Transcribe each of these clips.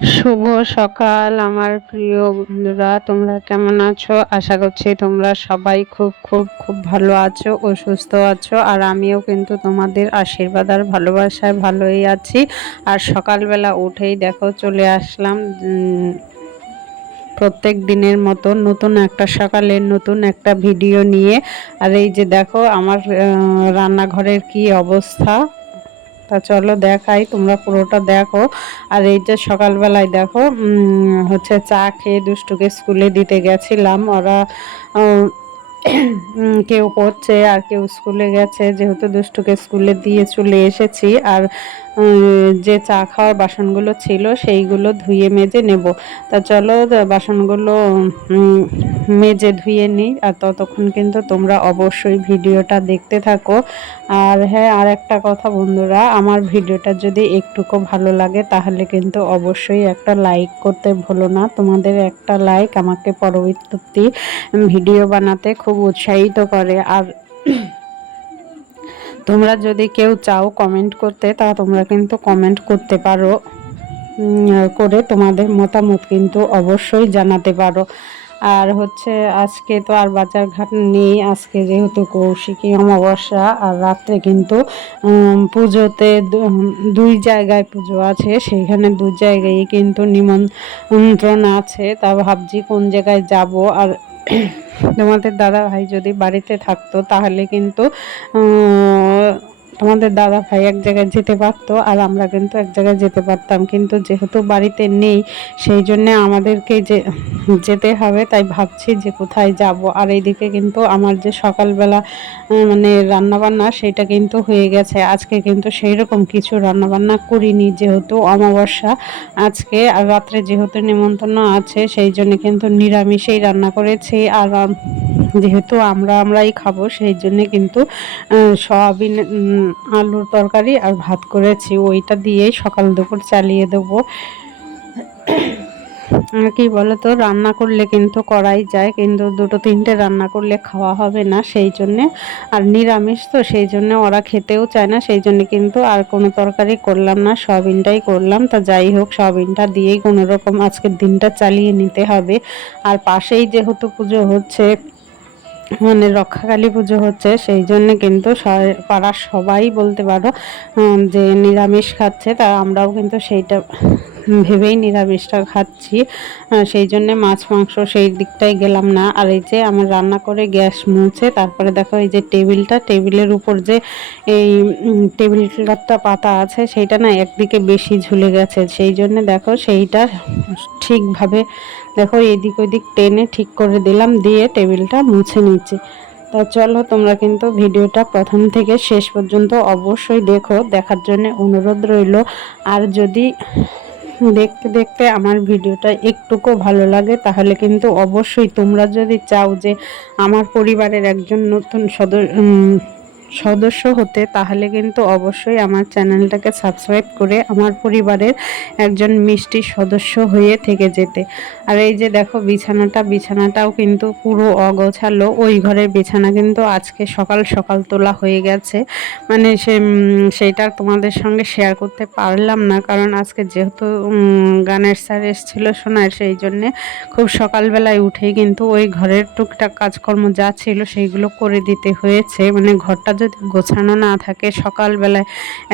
শুভ সকাল আমার প্রিয় বন্ধুরা, তোমরা কেমন আছো? আশা করছি তোমরা সবাই খুব খুব খুব ভালো আছো ও সুস্থ আছো। আর আমিও কিন্তু তোমাদের আশীর্বাদ আর ভালোবাসায় ভালোই আছি। আর সকালবেলা উঠেই দেখো চলে আসলাম প্রত্যেক দিনের মতো নতুন একটা সকালের নতুন একটা ভিডিও নিয়ে। আর এই যে দেখো আমার রান্নাঘরের কি অবস্থা, তা চলো দেখাই, তোমরা পুরোটা দেখো। আর এই যে সকালবেলায় দেখো হচ্ছে চা খেয়ে দুষ্টুকে স্কুলে দিতে গেছিলাম। ওরা কেউ পড়ছে আর কেউ স্কুলে গেছে, যেহেতু দুষ্টুকে স্কুলে দিয়ে চলে এসেছি। আর যে চা খাওয়ার বাসনগুলো ছিল সেইগুলো ধুয়ে মেজে নেব। তা চলো বাসনগুলো মেজে ধুয়ে নিই, আর ততক্ষণ কিন্তু তোমরা অবশ্যই ভিডিওটা দেখতে থাকো। আর হ্যাঁ, আর একটা কথা বন্ধুরা, আমার ভিডিওটা যদি একটুকু ভালো লাগে তাহলে কিন্তু অবশ্যই একটা লাইক করতে ভুলো না। তোমাদের একটা লাইক আমাকে পরবর্তী ভিডিও বানাতে খুব উৎসাহিত করে। আর তোমরা যদি কেউ চাও কমেন্ট করতে, তা তোমরা কিন্তু কমেন্ট করতে পারো, করে তোমাদের মতামত কিন্তু অবশ্যই জানাতে পারো। আর হচ্ছে আজকে তো আর বাজার ঘাট নেই, আজকে যেহেতু কৌশিকী অমাবস্যা, আর রাত্রে কিন্তু পুজোতে দুই জায়গায় পুজো আছে, সেইখানে দু জায়গায় কিন্তু নিমন্ত্রণ আছে। তা ভাবছি কোন জায়গায় যাব। আর তোমাদের দাদা ভাই যদি বাড়িতে থাকতো তাহলে কিন্তু তোমাদের দাদা ভাই এক জায়গায় যেতে পারতো, আর আমরা কিন্তু এক জায়গায় যেতে পারতাম, কিন্তু যেহেতু বাড়িতে নেই সেই জন্যে আমাদেরকে যেতে হবে। তাই ভাবছি যে কোথায় যাব। আর এইদিকে কিন্তু আমার যে সকালবেলা মানে রান্নাবান্না সেটা কিন্তু হয়ে গেছে। আজকে কিন্তু সেই রকম কিছু রান্নাবান্না করিনি, যেহেতু অমাবস্যা আজকে। আর রাত্রে যেহেতু নিমন্ত্রণ আছে সেই জন্য কিন্তু নিরামিষেই রান্না করেছি। আর যেহেতু আমরাই খাবো সেই জন্যে কিন্তু সয়াবিন আলুর তরকারি আর ভাত করেছি, ওইটা দিয়েই সকাল দুপুর চালিয়ে দেবো। কি বলতো, রান্না করলে কিন্তু করাই যায়, কিন্তু দুটো তিনটে রান্না করলে খাওয়া হবে না, সেই জন্যে। আর নিরামিষ তো সেই জন্য ওরা খেতেও চায় না, সেই জন্য কিন্তু আর কোনো তরকারি করলাম না, সয়াবিনটাই করলাম। তা যাই হোক, সয়াবিনটা দিয়েই কোনো রকম আজকের দিনটা চালিয়ে নিতে হবে। আর পাশেই যেহেতু পুজো হচ্ছে, মানে রক্ষাকালী পুজো হচ্ছে, সেই জন্যে কিন্তু পাড়ার সবাই বলতে পারো যে নিরামিষ খাচ্ছে। তা আমরাও কিন্তু সেইটা ভেবেই নিরামিষটা খাচ্ছি, সেই জন্যে মাছ মাংস সেই দিকটাই গেলাম না। আর এই যে আমার রান্না করে গ্যাস মুছে তারপরে দেখো এই যে টেবিলের উপর যে এই টেবিল ক্লথটা পাতা আছে সেইটা না একদিকে বেশি ঝুলে গেছে, সেই জন্য দেখো সেইটা ঠিকভাবে দেখো এদিক ওদিক টেনে ঠিক করে দিলাম, দিয়ে টেবিলটা মুছে নিচ্ছি। তা চলো তোমরা কিন্তু ভিডিওটা প্রথম থেকে শেষ পর্যন্ত অবশ্যই দেখো, দেখার জন্য অনুরোধ রইল। আর যদি দেখতে দেখতে আমার ভিডিওটা একটুকু ভালো লাগে তাহলে কিন্তু অবশ্যই তোমরা যদি চাও যে আমার পরিবারের একজন নতুন সদস্য হতে, তাহলে কিন্তু অবশ্যই আমার চ্যানেলটাকে সাবস্ক্রাইব করে আমার পরিবারের একজন মিষ্টি সদস্য হয়ে থেকে যেতে। আর এই যে দেখো বিছানাটাও কিন্তু পুরো অগোছালো, ওই ঘরের বিছানা কিন্তু আজকে সকাল সকাল তোলা হয়ে গেছে। মানে সেইটা তোমাদের সঙ্গে শেয়ার করতে পারলাম না, কারণ আজকে যেহেতু গানের স্যার এসেছিল শোনার, সেই জন্যে খুব সকালবেলায় উঠেই কিন্তু ওই ঘরের টুকটাক কাজকর্ম যা ছিল সেইগুলো করে দিতে হয়েছে। মানে ঘরটা যদি গোছানো না থাকে সকালবেলায়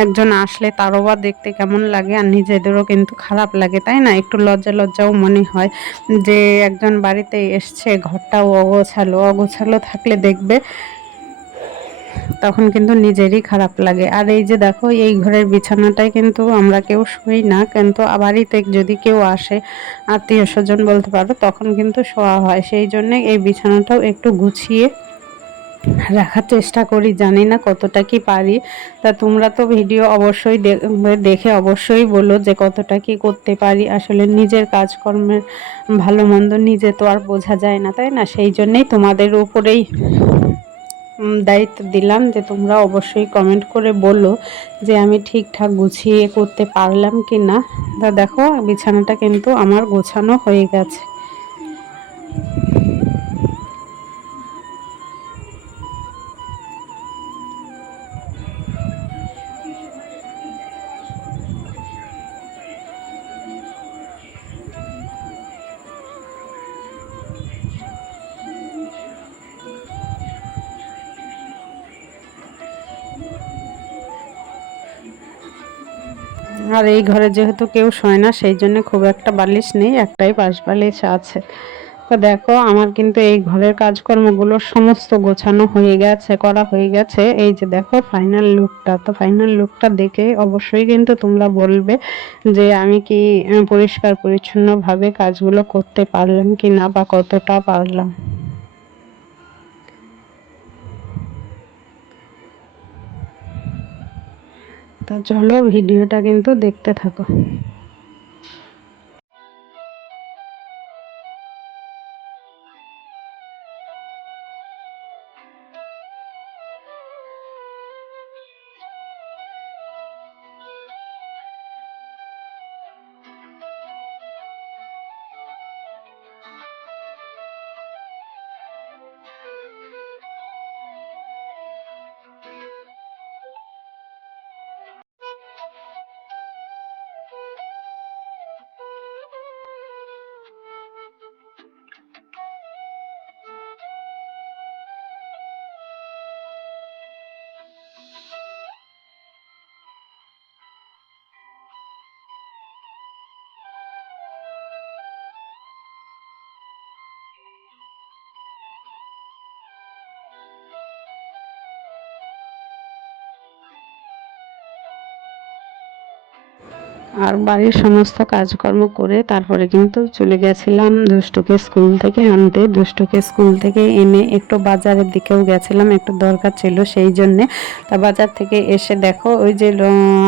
একজন আসলে তারও বা দেখতে কেমন লাগে, আর নিজেদেরও কিন্তু খারাপ লাগে, তাই না? একটু লজ্জাও মনে হয় যে একজন বাড়িতে এসছে ঘরটাও অগোছালো থাকলে দেখবে তখন কিন্তু নিজেরই খারাপ লাগে। আর এই যে দেখো এই ঘরের বিছানাটায় কিন্তু আমরা কেউ শুই না, কিন্তু বাড়িতে যদি কেউ আসে আত্মীয় স্বজন বলতে পারো, তখন কিন্তু শোয়া হয়, সেই জন্যে এই বিছানাটাও একটু গুছিয়ে রাখার চেষ্টা করি, জানি না কতটা কি পারি। তা তোমরা তো ভিডিও অবশ্যই দেখে অবশ্যই বলো যে কতটা কি করতে পারি। আসলে নিজের কাজকর্মের ভালো মন্দ নিজে তো আর বোঝা যায় না, তাই না? সেই জন্যেই তোমাদের উপরেই দায়িত্ব দিলাম যে তোমরা অবশ্যই কমেন্ট করে বলো যে আমি ঠিকঠাক গুছিয়ে করতে পারলাম কি না। তা দেখো বিছানাটা কিন্তু আমার গোছানো হয়ে গেছে। আর এই ঘরে যেহেতু কেউ শোয় না, সেই জন্য খুব একটা বালিশ নেই, একটাই পাশ বালিশ আছে। তো দেখো আমার কিন্তু এই ঘরের কাজকর্মগুলো সমস্ত গোছানো হয়ে গেছে, করা হয়ে গেছে। এই যে দেখো ফাইনাল লুকটা, তো ফাইনাল লুকটা দেখে অবশ্যই কিন্তু তোমরা বলবে যে আমি কি পরিষ্কার পরিচ্ছন্নভাবে কাজগুলো করতে পারলাম কি না, বা কতটা পারলাম। তা চলো ভিডিওটা কিন্তু দেখতে থাকো। আর বাড়ির সমস্ত কাজকর্ম করে তারপরে কিন্তু চলে গেছিলাম দুষ্টুকে স্কুল থেকে আনতে। দুষ্টুকে স্কুল থেকে এনে একটু বাজারের দিকেও গেছিলাম, একটু দরকার ছিল সেই জন্যে। তা বাজার থেকে এসে দেখো ওই যে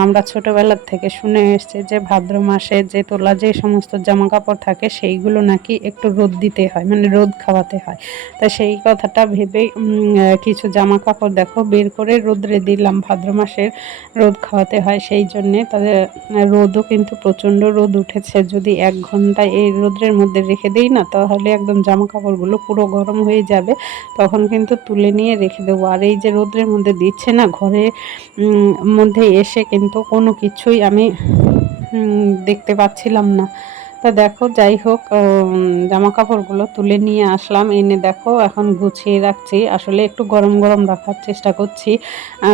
আমরা ছোটোবেলার থেকে শুনে এসছি যে ভাদ্র মাসে যে তোলা যে সমস্ত জামা কাপড় থাকে সেইগুলো নাকি একটু রোদ দিতে হয়, মানে রোদ খাওয়াতে হয়। তা সেই কথাটা ভেবেই কিছু জামা কাপড় দেখো বের করে রোদ্রে দিলাম। ভাদ্র মাসের রোদ খাওয়াতে হয় সেই জন্যে। তাদের রোদও কিন্তু প্রচণ্ড রোদ উঠেছে, যদি 1 ঘন্টা এই রোদ্রের মধ্যে রেখে দিই না, তাহলে একদম জামা কাপড়গুলো পুরো গরম হয়ে যাবে, তখন কিন্তু তুলে নিয়ে রেখে দেবো। আর এই যে রোদ্রের মধ্যে দিচ্ছে না, ঘরে মধ্যে এসে কিন্তু কোনো কিছুই আমি দেখতে পাচ্ছিলাম না। তা দেখো যাই হোক জামা কাপড়গুলো তুলে নিয়ে আসলাম, এনে দেখো এখন গুছিয়ে রাখছি। আসলে একটু গরম গরম রাখার চেষ্টা করছি।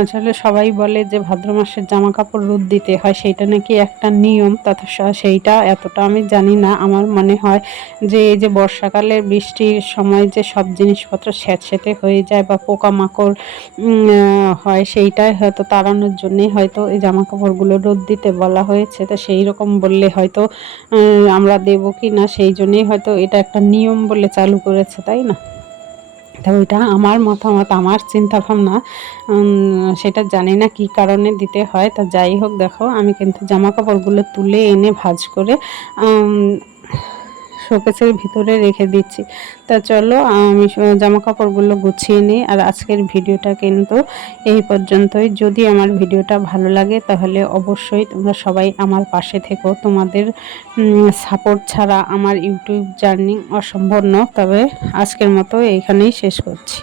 আসলে সবাই বলে যে ভাদ্র মাসের জামা কাপড় রোদ দিতে হয়, সেইটা নাকি একটা নিয়ম, তথা সেইটা এতটা আমি জানি না। আমার মনে হয় যে এই যে বর্ষাকালের বৃষ্টির সময় যে সব জিনিসপত্র স্যাঁতসেঁতে হয়ে যায় বা পোকামাকড় হয়, সেইটাই হয়তো তাড়ানোর জন্যেই হয়তো এই জামা কাপড়গুলো রোদ দিতে বলা হয়েছে। তো সেই রকম বললে হয়তো আমরা দেবো কি না, সেই জন্যেই হয়তো এটা একটা নিয়ম বলে চালু করেছে, তাই না? তো ওইটা আমার মতামত, আমার চিন্তাভাবনা, সেটা জানি না কী কারণে দিতে হয়। তা যাই হোক দেখো আমি কিন্তু জামা কাপড়গুলো তুলে এনে ভাঁজ করে শোকেসের ভিতরে রেখে দিচ্ছি। তা চলো আমি জামা কাপড়গুলো গুছিয়ে নিই। আর আজকের ভিডিওটা কিন্তু এই পর্যন্তই। যদি আমার ভিডিওটা ভালো লাগে তাহলে অবশ্যই তোমরা সবাই আমার পাশে থেকো। তোমাদের সাপোর্ট ছাড়া আমার ইউটিউব জার্নি অসম্ভব। তবে আজকের মতো এইখানেই শেষ করছি।